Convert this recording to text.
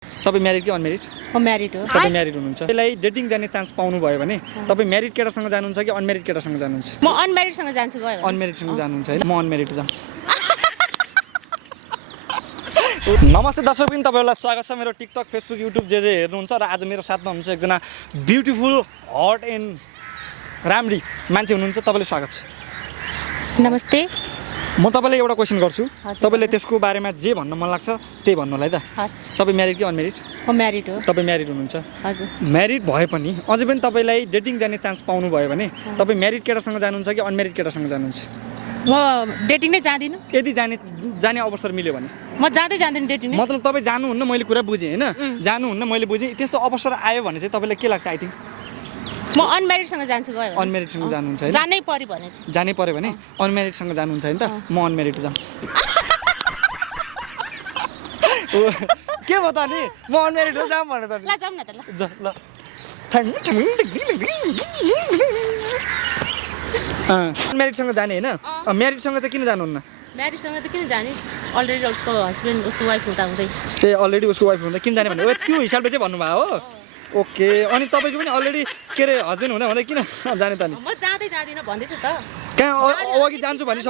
तपाईँ म्यारिड कि अनम्यारिड? म म्यारिड हो। तपाईँ म्यारिड हुनुहुन्छ। त्यसलाई डेटिङ जाने चान्स पाउनुभयो भने तपाईँ म्यारिड केटासँग जानुहुन्छ कि अनम्यारिड केटासँग जानुहुन्छ? म अनम्यारिडसँग जान्छु गयो भने। अनम्यारिडसँग जानुहुन्छ है? म अनम्यारिड जाम। नमस्ते दर्शकबिन, तपाईँहरूलाई स्वागत छ मेरो टिकटक, फेसबुक, युट्युब जे जे हेर्नुहुन्छ। र आज मेरो साथमा हुनुहुन्छ एकजना ब्युटिफुल, हट एन्ड राम्री मान्छे हुनुहुन्छ। तपाईँलाई स्वागत छ। नमस्ते। म तपाईँलाई एउटा क्वेसन गर्छु, तपाईँले त्यसको बारेमा जे भन्न मन लाग्छ त्यही भन्नु होला है त। हस्। तपाईँ म्यारिड कि अनम्यारिड? म म्यारिड हो। तपाईँ म्यारिड हुनुहुन्छ। हजुर। म्यारिड भए पनि अझै पनि तपाईँलाई डेटिङ जाने चान्स पाउनुभयो भने तपाईँ म्यारिड केटासँग जानुहुन्छ कि अनम्यारिड केटासँग जानुहुन्छ? म डेटिङ नै जाँदिनँ। यदि जाने अवसर मिल्यो भने? म जाँदिनँ डेटिङ। मतलब तपाईँ जानुहुन्न, मैले कुरा बुझेँ होइन, जानुहुन्न मैले बुझेँ। त्यस्तो अवसर आयो भने चाहिँ तपाईँलाई के लाग्छ? आई थिङ्क म अनम्यारिडसँग जान्छु गयो भने। अनम्यारिडसँग जानुहुन्छ होइन? जानै पर्यो भने चाहिँ। जानै पर्यो भने अनम्यारिडसँग जानुहुन्छ होइन त? म अनम्यारिड जाम। के भयो त अनि? म अनम्यारिड जाम भने त? ल जाऊँ न त ल। ल अनम्यारिडसँग जाने होइन? म्यारिडसँग चाहिँ किन जानुहुन्न? म्यारिडसँग त किन जाने? अलरेडी उसको हस्बेन्ड, उसको वाइफ हुँदा हुँदै। ए अलरेडी उसको वाइफ हुँदा किन जाने भने त्यो हिसाबले चाहिँ भन्नुभयो हो? ओके। अनि तपाईँको पनि अलरेडी के अरे हस्बेन्ड हुँदा हुँदै किन जाने त? नि म जाँदिनँ भन्दैछु त। कहाँ अघि जान्छु भनिसक्नु